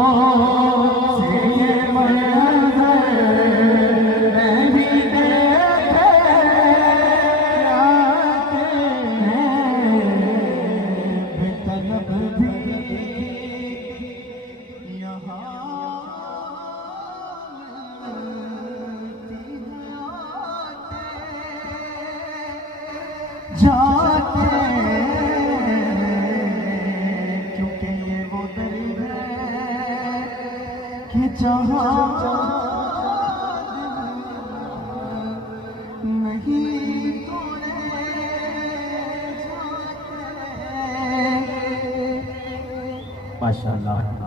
से ये मंज़र नहीं देखे आते हैं बेतलब भी यहाँ जाते क्योंकि ये वो दर है कि जहाँ नहीं तोड़े जाते। माशाअल्लाह।